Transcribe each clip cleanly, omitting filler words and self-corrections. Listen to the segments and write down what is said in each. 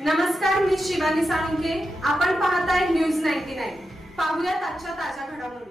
नमस्कार, मी शिवानी साळुंखे. आपण पाहताय न्यूज 99. पाहूयात आजच्या ताज्या घडामोडी.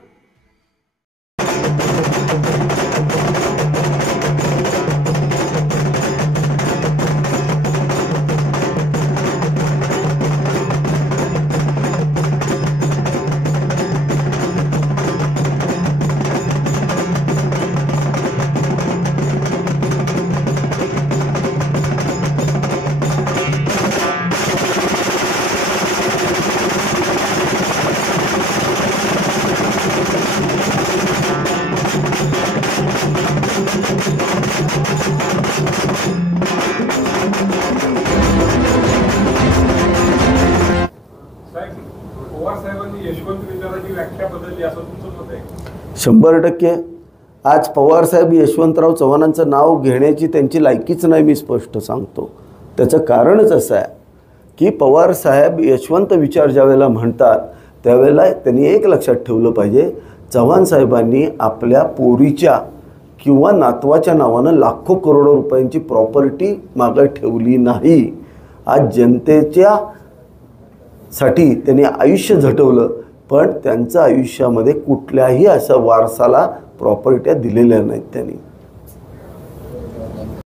पवार साहेबांनी यशवंत विचाराची व्याख्या बदलली असं तुमचं मत आहे? 100% आज पवार साहेब यशवंतराव चव्हाणांचं नाव घेण्याची त्यांची लायकीच नाही, मी स्पष्ट सांगतो. त्याचं कारणच असं आहे की पवार साहेब यशवंत विचार ज्यावेळेला म्हणतात त्यावेळेला त्यांनी एक लक्षात ठेवलं पाहिजे, चव्हाण साहेबांनी आपल्या पोरीच्या किंवा नातवाच्या नावानं लाखो करोडो रुपयांची प्रॉपर्टी मागे ठेवली नाही. आज जनतेच्या साठी त्यांनी आयुष्य झटवलं, पण त्यांच्या आयुष्यामध्ये कुठल्याही अशा वारसाला प्रॉपर्ट्या दिलेल्या नाहीत. त्यांनी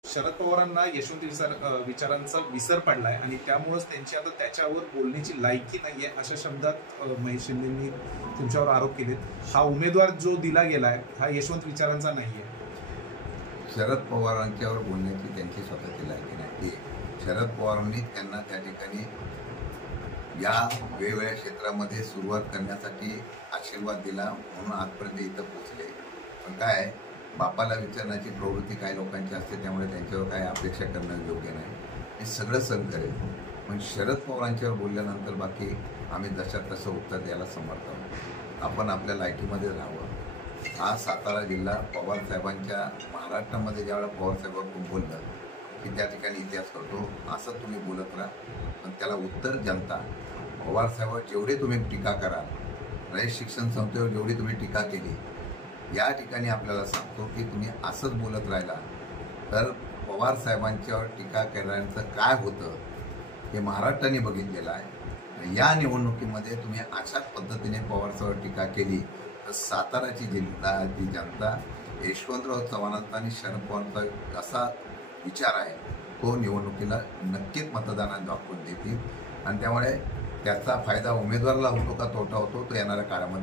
शरद पवारांना यशवंत विचारांचा विसर पडलाय आणि त्यामुळेच त्यांची आता त्याच्यावर बोलण्याची लायकी नाहीये अशा शब्दात महेश शिंदेंनी तुमच्यावर आरोप केलेत. हा उमेदवार जो दिला गेलाय हा यशवंत विचारांचा नाहीये. शरद पवारांच्यावर बोलण्याची त्यांची स्वतःची लायकी नाही. शरद पवारांनी त्यांना त्या ठिकाणी या वेगवेगळ्या क्षेत्रामध्ये सुरुवात करण्यासाठी आशीर्वाद दिला म्हणून आजपर्यंत इथं पोचले. पण काय बापाला विचारण्याची प्रवृत्ती काही लोकांची असते, त्यामुळे त्यांच्यावर काय अपेक्षा करणं योग्य नाही. हे सगळं सहन करेल, पण शरद पवारांच्यावर बोलल्यानंतर बाकी आम्ही जशात तसं उत्तर द्यायला समर्थ आहोत. आपण आपल्या लायकीमध्ये राहावं. हा सातारा जिल्हा पवार साहेबांच्या महाराष्ट्रामध्ये ज्यावेळेला पवार साहेबांकडून बोललं की त्या ठिकाणी इतिहास करतो असं तुम्ही बोलत राहा, पण त्याला उत्तर जनता. पवार साहेबांवर जेवढे तुम्ही टीका कराल, रयत शिक्षण संस्थेवर जेवढी तुम्ही टीका केली, या ठिकाणी आपल्याला सांगतो की तुम्ही असंच बोलत राहिला तर पवार साहेबांच्यावर टीका करण्याचं काय होतं हे महाराष्ट्राने बघितलेलं आहे. या निवडणुकीमध्ये तुम्ही अशाच पद्धतीने पवार साहेबांवर टीका केली तर साताराची जिल्ह्याची जनता यशवंतराव चव्हाणांचा आणि शरद पवारांचा असा विचार आहे तो निवडणुकीला नक्कीच मतदानात दाखवून देतील आणि त्यामुळे त्याचा फायदा उमेदवाराला होतो का तोटा होतो तो येणाऱ्या काळामध्ये